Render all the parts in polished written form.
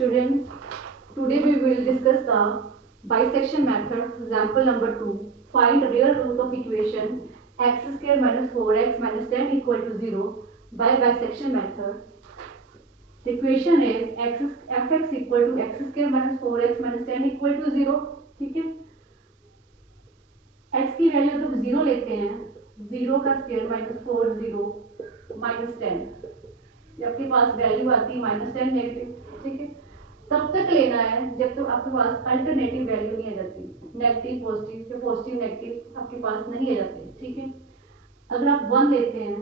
Students, today we will discuss the bisection method, example number 2. Find real root of equation x square minus 4x minus 10 equal to 0 by bisection method. The equation is fx equal to x square minus 4x minus 10 equal to 0. ठीक है, x की value तो 0 लेते हैं, 0 का square minus 4 0 minus 10, आपके पास value आती है माइनस 10 नेगेटिव. ठीक है, तब तक लेना है जब तक आपके पास अल्टरनेटिव वैल्यू नहीं आ जाती, नेगेटिव पॉजिटिव या पॉजिटिव नेगेटिव आपके पास नहीं आ जाते. ठीक है, अगर आप 1 लेते हैं,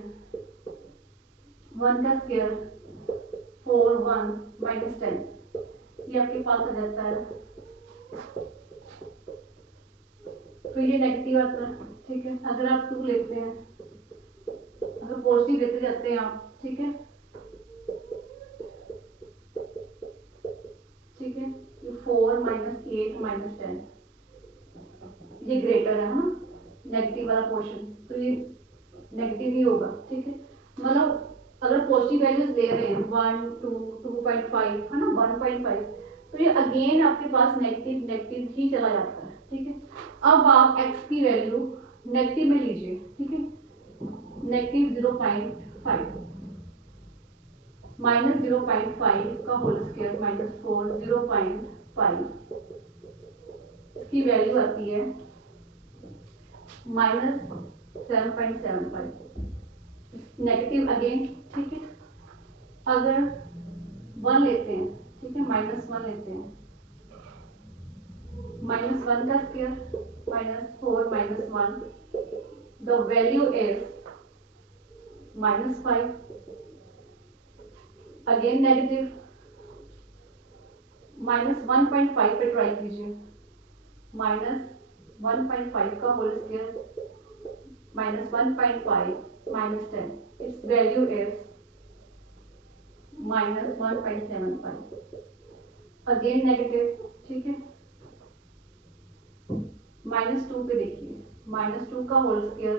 1 का स्क्वायर 4 1 माइनस 10, ये आपके पास आ जाता है, तो ये नेगेटिव आता है. ठीक है, अगर आप 2 लेते हैं, अगर पॉजिटिव लेते जाते हैं आप, ठीक है, ठीक है, 4 माइनस 8 माइनस 10, ये ग्रेटर है ना नेगेटिव वाला पोर्शन, तो ये नेगेटिव ही होगा. ठीक है, मतलब अगर पॉजिटिव वैल्यूज ले रहे हैं 1 2 2.5 है ना 1.5, तो ये अगेन आपके पास नेगेटिव नेगेटिव ही चला जाता है. ठीक है, अब आप x की वैल्यू नेगेटिव में लीजिए. ठीक है, नेगेटिव 0.5 माइनस 0.5 का होल स्क्वायर माइनस 4 0.5, इसकी वैल्यू आती है माइनस 7.75, नेगेटिव अगेन. ठीक है, अगर 1 लेते हैं, ठीक है, माइनस 1 लेते हैं, माइनस 1 का square minus 4 minus 1, the value is minus 5, again negative, minus 1.5 पे ट्राई कीजिए, माइनस 1.5 का whole square minus 1.5 minus 10, its value is minus 1.75, again negative. ठीक है, माइनस 2 पे देखिए, माइनस 2 का whole square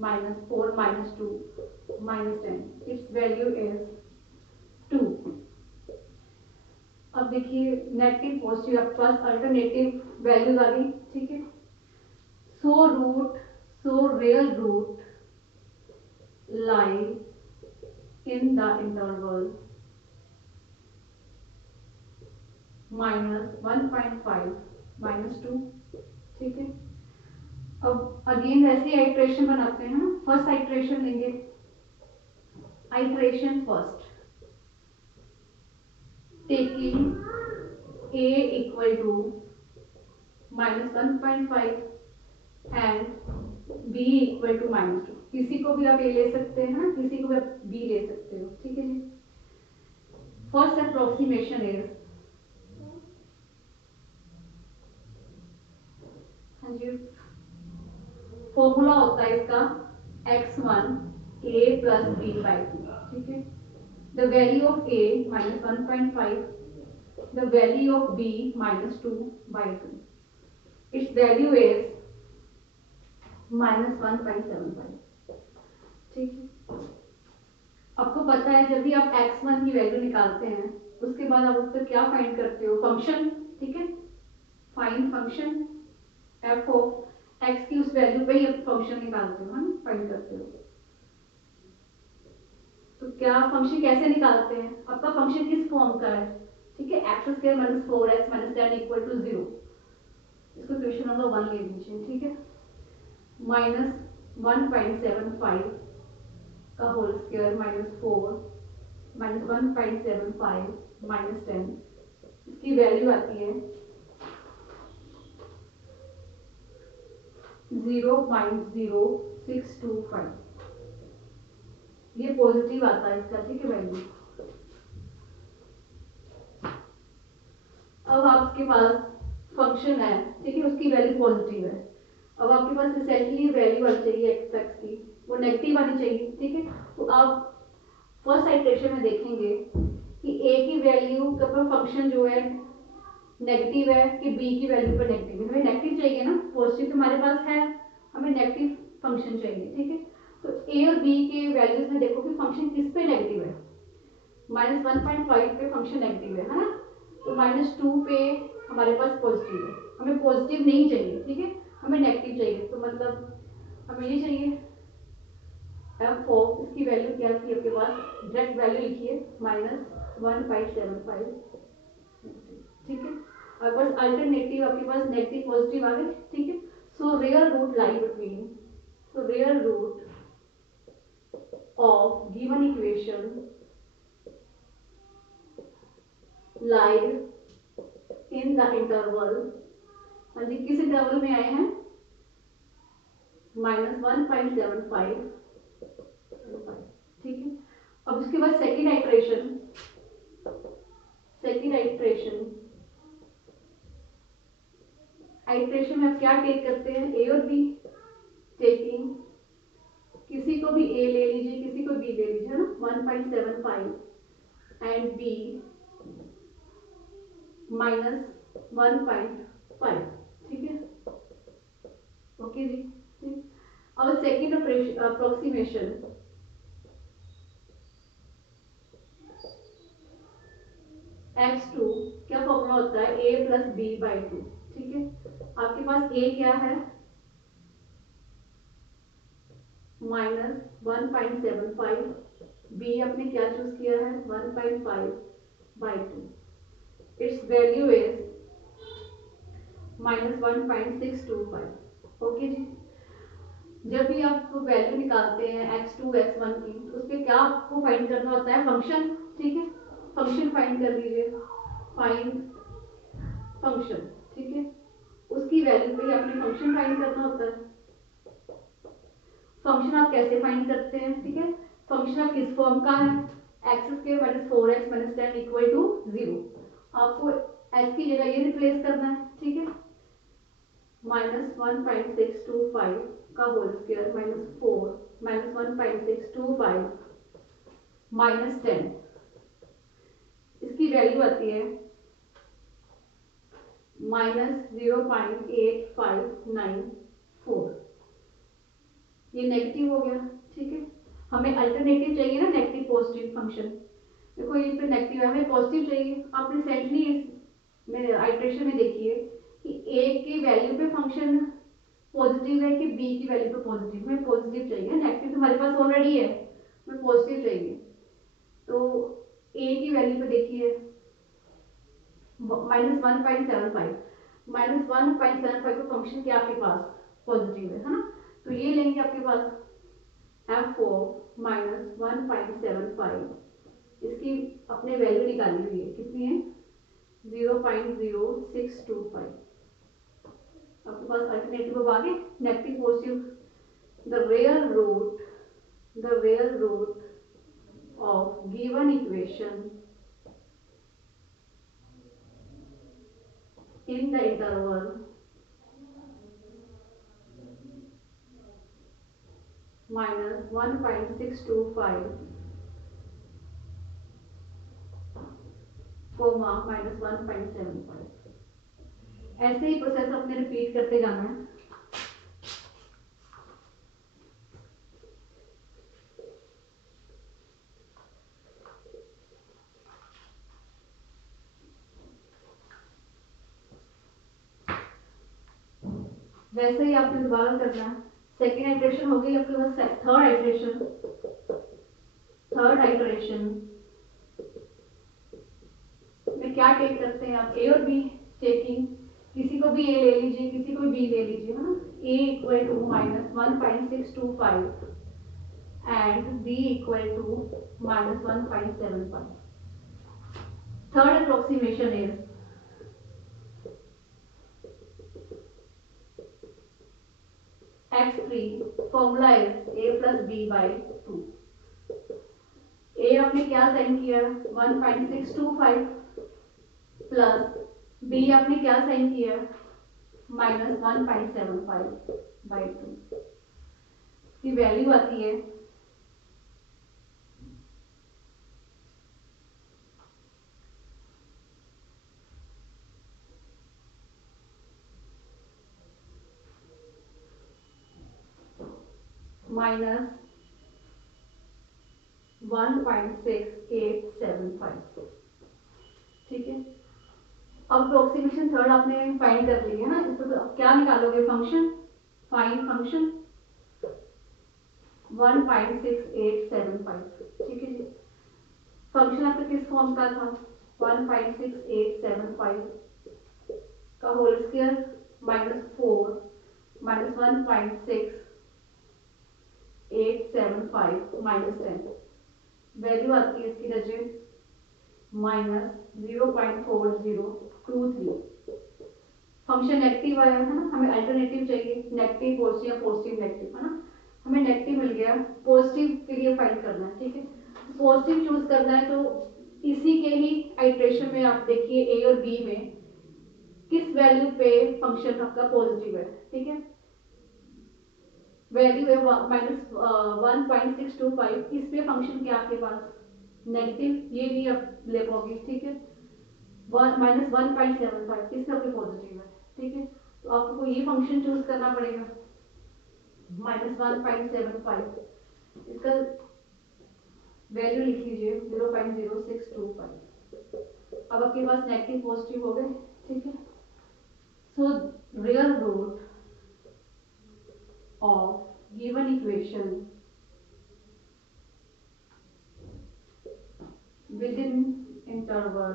minus 4 minus 2 minus 10, its value is 2. अब देखिए नेगेटिव पॉजिटिव आपके पास अल्टरनेटिव वैल्यूज आ गई. ठीक है, so real root lie in the interval minus 1.5 minus 2. ठीक है, अब अगेन वैसे आइट्रेशन बनाते हैं ना, फर्स्ट आइट्रेशन लेंगे, iteration first, taking a equal to minus 1.5 and b equal to minus 2. किसी को भी आप a ले सकते हैं ना, किसी को भी आप b ले सकते हो. ठीक है जी, फर्स्ट अप्रोक्सीमेशन इज, हाँ जी, फॉर्मूला होता है इसका x1 a plus b by 2. ठीक है, the value of a minus 1.5, the value of b minus 2 by 2, its value is minus 1.75. ठीक है, आपको पता है जब भी आप x1 की वैल्यू निकालते हैं उसके बाद आप उस पर क्या फाइंड करते हो, फंक्शन. ठीक है, find function f of x की उस वैल्यू पे ही आप फंक्शन निकालते हो, है ना, फाइंड करते हो. तो क्या फंक्शन कैसे निकालते हैं, आपका फंक्शन किस फॉर्म का है. ठीक है, x square minus 4x minus 10 equal to 0, इसको क्वेश्चन नंबर 1 ले लीजिए. ठीक है, माइनस 1.75 का whole square minus 4 minus 1.75 minus 10, इसकी वैल्यू आती है 0.0625, ये पॉजिटिव आता है इसका. ठीक है, वैल्यू. अब आपके पास फंक्शन है, ठीक है, उसकी वैल्यू पॉजिटिव है. अब आपके पास रिसेंटली वैल्यू आनी चाहिए x की, वो नेगेटिव आनी चाहिए. ठीक है, तो आप फर्स्ट आइट्रेशन में देखेंगे कि a की वैल्यू का फंक्शन जो है नेगेटिव है कि b की वैल्यू पर नेगेटिव है. हमें नेगेटिव चाहिए ना, पॉजिटिव तो हमारे पास है, हमें नेगेटिव फंक्शन चाहिए. ठीक है, तो a और b के वैल्यूज में देखो कि फंक्शन किस पे नेगेटिव है, माइनस 1.5 पे फंक्शन नेगेटिव है ना, तो -2 पे हमारे पास पॉजिटिव है, हमें पॉजिटिव नहीं चाहिए, ठीक है, हमें नेगेटिव चाहिए। तो मतलब हमें ये चाहिए f ऑफ, इसकी वैल्यू क्या थी आपके पास, डायरेक्ट वैल्यू लिखिए -1.75, ठीक है। आपके पास अल्टरनेटिव, आपके पास नेगेटिव पॉजिटिव आ गए, ठीक है। So real root lie between, so real root of given equation lies in the interval, हाँ जी, किस इंटरवल में आए हैं, -1.75, ठीक है। अब उसके बाद सेकेंड आइट्रेशन में आप क्या टेक करते हैं, ए और बी, टेकिंग किसी को भी ए ले लीजिए, किसी को बी ले लीजिए, है ना, 1.75 एंड बी -1.5, ठीक है, ओके जी, ठीक। अब सेकेंड अप्रोक्सीमेशन, x2 क्या फॉर्मूला होता है, a प्लस बी बाई 2, ठीक है। आपके पास a क्या है, -1.75, बी आपने क्या चूज किया है, 1.5/2, इट्स वैल्यू इज -1.625, ओके जी। जब भी आप वैल्यू निकालते हैं x2 x1 की, तो उस पर क्या आपको फाइंड करना होता है, फंक्शन, ठीक है, फंक्शन फाइंड कर लीजिए, फाइंड फंक्शन, ठीक है, उसकी वैल्यू पे आपने फंक्शन फाइंड करना होता है। फंक्शन आप कैसे फाइंड करते हैं, ठीक है, फंक्शन आप किस फॉर्म का है, x² - 4x - 10 इक्वल टू 0, आपको x की जगह ये रिप्लेस करना है, ठीक है, -1.625 का होल स्क्वायर -4 -1.625 -10, इसकी वैल्यू आती है -0.8594, ये नेगेटिव हो गया, ठीक है। हमें अल्टरनेटिव चाहिए ना, नेगेटिव पॉजिटिव फंक्शन, देखो ये पे नेगेटिव है, हमें पॉजिटिव चाहिए। आप रिसेंटली इस आइट्रेशन में देखिए कि a की वैल्यू पे फंक्शन पॉजिटिव है कि b की वैल्यू पे पॉजिटिव, हमें पॉजिटिव चाहिए, नेगेटिव तो हमारे पास ऑलरेडी है, हमें पॉजिटिव चाहिए। तो a की वैल्यू पे देखिए -1.75, -1.75 का फंक्शन क्या आपके पास पॉजिटिव है ना, तो ये लेंगे आपके पास f4 -1.75, इसकी अपने वैल्यू निकाली हुई है, कितनी है 0.0625, आपके पास अल्टरनेटिव अब आगे negative positive, the real root of given equation in the interval -1.625, -1.75, ऐसे ही प्रोसेस अपने रिपीट करते जाना है। वैसे ही आपने दोबारा करना है। सेकेंड आइट्रेशन हो गई आपके पास, थर्ड आइट्रेशन में क्या टेक करते हैं आप, ए और बी टेकिंग, किसी को भी ए ले लीजिए, किसी को बी ले लीजिए, है ना, a equal to -1.625 and b equal to -1.75। Third approximation is x3, formula is a plus b by 2, ए आपने क्या साइन किया 1.625 प्लस बी आपने क्या साइन किया -1.75/2, की वैल्यू आती है -1.6875, ठीक है। अब अप्रोक्सीमेशन थर्ड आपने फाइंड कर ली है ना, इस पर अब क्या निकालोगे, फंक्शन, फाइंड फंक्शन 1.6875, ठीक है जी। फंक्शन आपका किस फॉर्म का था, 1.6875 का होल स्क्वायर -4 -1.6875 -10, वैल्यू आती है इसकी रिजल्ट -0.4023। फंक्शन नेगेटिव आया है ना, हमें अल्टरनेटिव चाहिए, नेगेटिव पॉजिटिव या पॉजिटिव नेगेटिव, है ना। हमें नेगेटिव मिल गया, पॉजिटिव के लिए फाइंड करना है, ठीक है। पॉजिटिव चूज करना है तो इसी के ही आइट्रेशन में आप देखिए ए और बी में किस वैल्यू पे फंक्शन आपका पॉजिटिव है, ठीक है। वैल्यू है -1.625, इस पे फंक्शन क्या आपके पास नेगेटिव, ये भी आप ले पाओगे, ठीक है। -1.75 इसमें आपके पॉजिटिव है, ठीक है। तो आपको ये फंक्शन चूज करना पड़ेगा -1.75, इसका वैल्यू लिख लीजिए 0.0625। अब आपके पास नेगेटिव पॉजिटिव हो गए, ठीक है। So real root of given equation within interval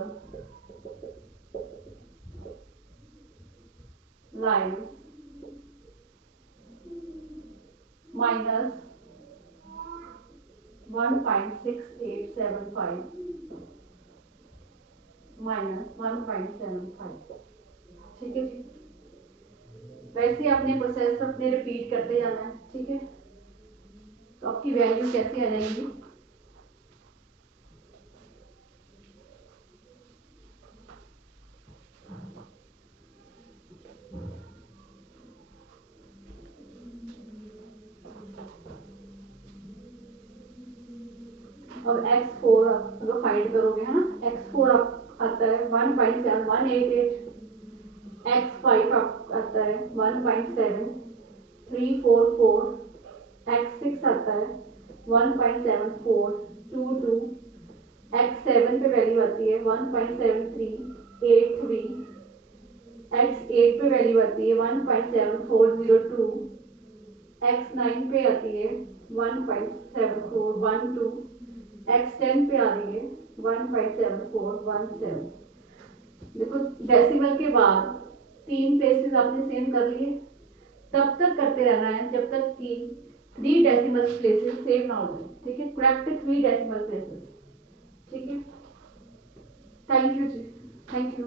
lies -1.6875 -1.75, ठीक है जी। वैसे अपने प्रोसेस अपने रिपीट करते जाना है, ठीक है। तो आपकी वैल्यू कैसे आ जाएगी, अब x4 अगर फाइंड करोगे है ना, x4 आता है 1.7188, x5 आता है 1.7344, x6 आता है 1.7422, x7 पे वैल्यू आती है 1.7383, x8 पे वैल्यू आती है 1.7402, x9 पे आती है 1.7412, x10 पे आ रही है 1.7417। देखो डेसिमल के बाद 3 प्लेसेस आपने सेम कर लिए, तब तक करते रहना है जब तक कि 3 डेसिमल प्लेसेस सेम ना हो जाए, ठीक है। करेक्ट 3 डेसिमल प्लेसेस, ठीक है। Thank you ji, thank you.